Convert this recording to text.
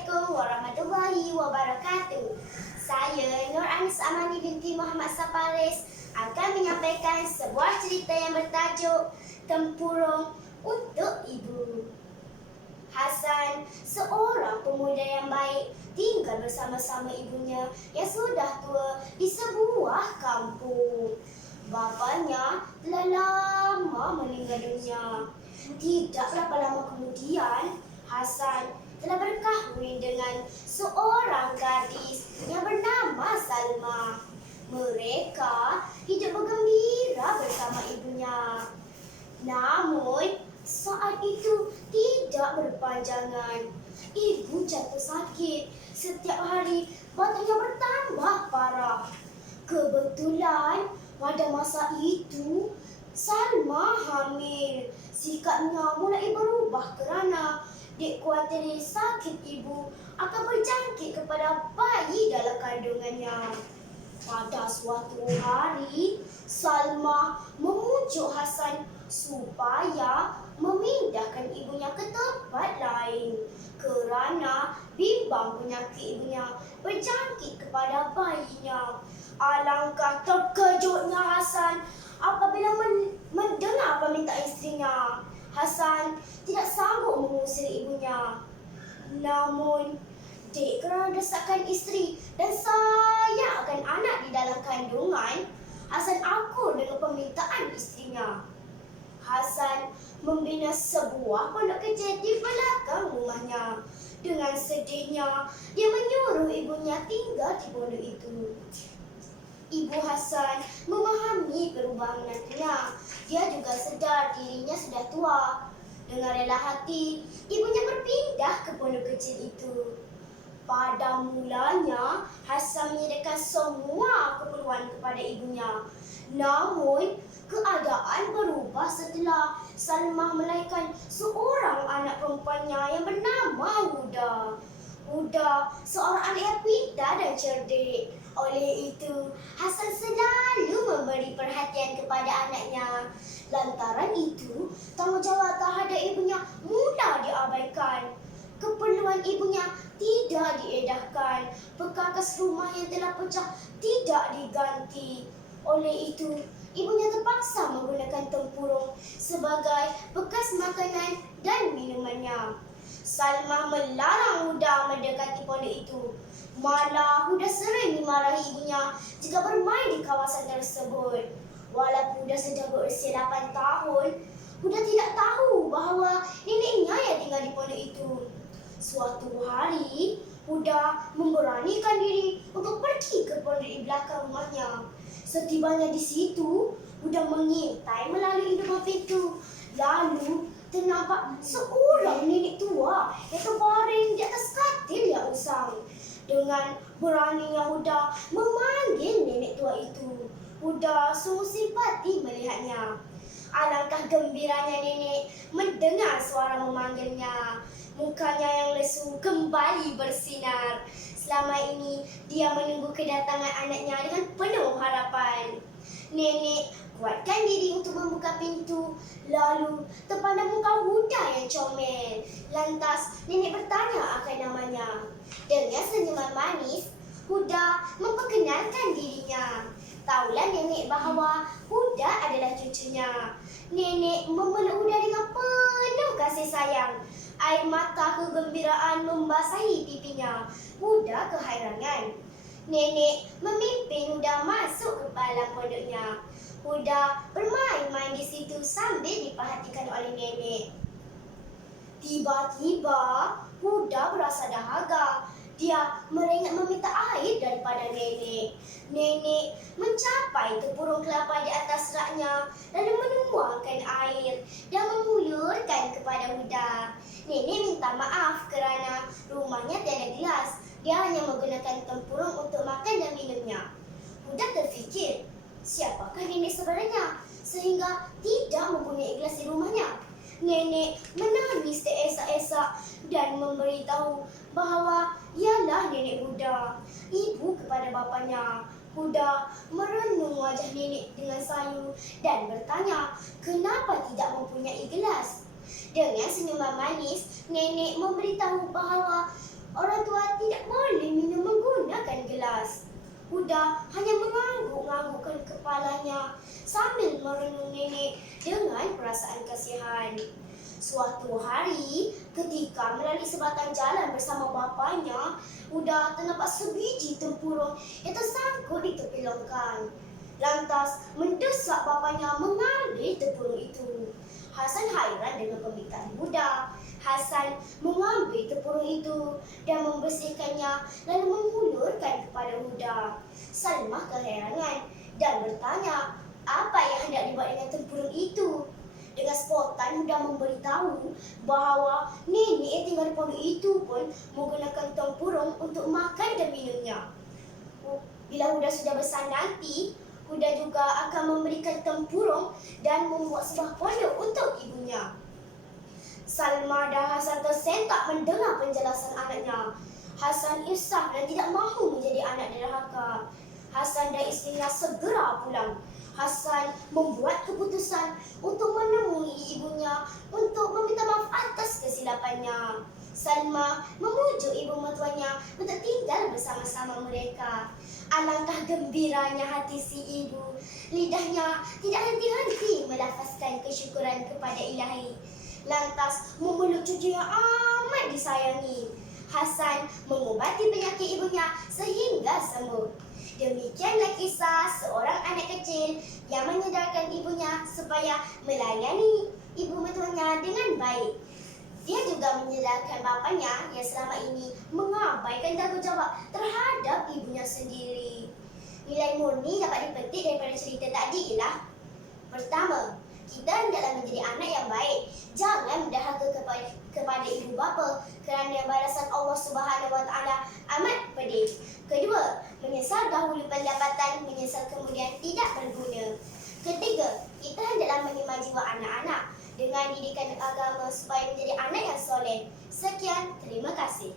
Assalamualaikum warahmatullahi wabarakatuh. Saya Nur Anis Amani binti Muhammad Saparis akan menyampaikan sebuah cerita yang bertajuk Tempurung untuk Ibu. Hasan, seorang pemuda yang baik, tinggal bersama-sama ibunya yang sudah tua di sebuah kampung. Bapanya telah lama meninggal dunia. Tidak berapa lama kemudian, Hasan telah berkahwin dengan seorang gadis yang bernama Salma. Mereka hidup bergembira bersama ibunya. Namun, saat itu tidak berpanjangan. Ibu jatuh sakit. Setiap hari batuknya bertambah parah. Kebetulan pada masa itu Salma hamil. Sikapnya mulai berubah kerana dikhuatiri sakit ibu akan berjangkit kepada bayi dalam kandungannya. Pada suatu hari, Salma memujuk Hasan supaya memindahkan ibunya ke tempat lain kerana bimbang penyakit ibunya berjangkit kepada bayinya. Alangkah terkejutnya Hasan apabila mendengar permintaan isterinya. Hasan tidak sanggup mengusir ibunya. Namun, kerana desakan isteri dan sayang akan anak di dalam kandungan, Hasan akur dengan permintaan isterinya. Hasan membina sebuah pondok kecil di belakang rumahnya. Dengan sedihnya, dia menyuruh ibunya tinggal di pondok itu. Ibu Hasan memahami perubahan menantunya. Dia juga sedar dirinya sudah tua. Dengan rela hati, ibunya berpindah ke pondok kecil itu. Pada mulanya, Hasan menyediakan semua keperluan kepada ibunya. Namun, keadaan berubah setelah Salma melahirkan seorang anak perempuannya yang bernama Huda. Huda seorang anak yang pintar dan cerdik. Oleh itu, Hasan selalu memberi perhatian kepada anaknya. Lantaran itu, tanggungjawab terhadap ibunya mula diabaikan. Keperluan ibunya tidak diedahkan. Perkakas rumah yang telah pecah tidak diganti. Oleh itu, ibunya terpaksa menggunakan tempurung sebagai bekas makanan dan minumannya. Salma melarang Huda mendekati pondok itu. Malah Huda sering dimarahi ibunya jika bermain di kawasan tersebut. Walaupun Huda sudah berusia 8 tahun, Huda tidak tahu bahawa neneknya yang tinggal di pondok itu. Suatu hari, Huda memberanikan diri untuk pergi ke pondok di belakang rumahnya. Setibanya di situ, Huda mengintai melalui depan pintu. Lalu, ternampak seorang nenek tua yang terbaring di atas katil yang usang. Dengan beraninya Huda memanggil nenek tua itu. Huda sungguh simpati melihatnya. Alangkah gembiranya nenek mendengar suara memanggilnya. Mukanya yang lesu kembali bersinar. Selama ini dia menunggu kedatangan anaknya dengan penuh harapan. Nenek kuatkan diri untuk membuka pintu. Lalu terpandang muka Huda yang comel. Lantas nenek bertanya akan namanya. Dengan senyuman manis, Huda memperkenalkan dirinya. Taulah nenek bahawa Huda adalah cucunya. Nenek memeluk Huda dengan penuh kasih sayang. Air mata kegembiraan membasahi pipinya. Huda kehairangan. Nenek memimpin Huda masuk ke dalam pondoknya. Huda bermain-main di situ sambil diperhatikan oleh nenek. Tiba-tiba Huda berasa dahaga. Dia merengek meminta air daripada nenek. Nenek mencapai tempurung kelapa di atas raknya lalu menuangkan air dan mengulurkan kepada Huda. Nenek minta maaf kerana rumahnya tiada gelas. Dia hanya menggunakan tempurung untuk makan dan minumnya. Huda terfikir, siapakah nenek sebenarnya sehingga tidak mempunyai gelas di rumahnya? Nenek menangis teresak-esak dan memberitahu bahawa ialah nenek Huda, ibu kepada bapanya. Huda merenung wajah nenek dengan sayu dan bertanya kenapa tidak mempunyai gelas. Dengan senyuman manis, nenek memberitahu bahawa Orang tua tidak boleh minum menggunakan gelas. Huda hanya mengangguk-anggukkan kepalanya sambil merenung nenek dengan perasaan kasihan. Suatu hari, ketika melalui sebatang jalan bersama bapanya, Huda ternampak sebiji tempurung yang tersangkut di tepi longkang. Lantas, mendesak bapanya mengambil tempurung itu. Hasan hairan dengan pemikiran Huda. Hasan mengambil tempurung itu dan membersihkannya lalu menghulurkan kepada Huda. Salma keheranan dan bertanya, apa yang hendak dibuat dengan tempurung itu? Dengan spontan Huda memberitahu bahawa nenek yang tinggal di pondok itu pun menggunakan tempurung untuk makan dan minumnya. Bila Huda sudah besar nanti, Huda juga akan memberikan tempurung dan membuat sebuah pondok untuk ibunya. Salma dan Hasan tersentak mendengar penjelasan anaknya. Hasan insaf dan tidak mahu menjadi anak derhaka. Hasan dan isterinya segera pulang. Hasan membuat keputusan untuk menemui ibunya untuk meminta maaf atas kesilapannya. Salma memujuk ibu mertuanya untuk tinggal bersama-sama mereka. Alangkah gembiranya hati si ibu. Lidahnya tidak henti-henti melafazkan kesyukuran kepada Ilahi. Lantas memeluk cucu yang amat disayangi. Hasan mengobati penyakit ibunya sehingga sembuh. Demikianlah kisah seorang anak kecil yang menyedarkan ibunya supaya melayani ibu mertuanya dengan baik. Dia juga menyedarkan bapanya yang selama ini mengabaikan tanggungjawab terhadap ibunya sendiri. Nilai murni dapat dipetik daripada cerita tadi ialah: pertama, kita hendaklah menjadi anak yang baik. Jangan derhaka kepada ibu bapa kerana balasan Allah Subhanahu Wa Taala amat pedih. Kedua, menyesal dahulu pendapatan, menyesal kemudian tidak berguna. Ketiga, kita hendaklah menimah jiwa anak-anak dengan didikan agama supaya menjadi anak yang soleh. Sekian, terima kasih.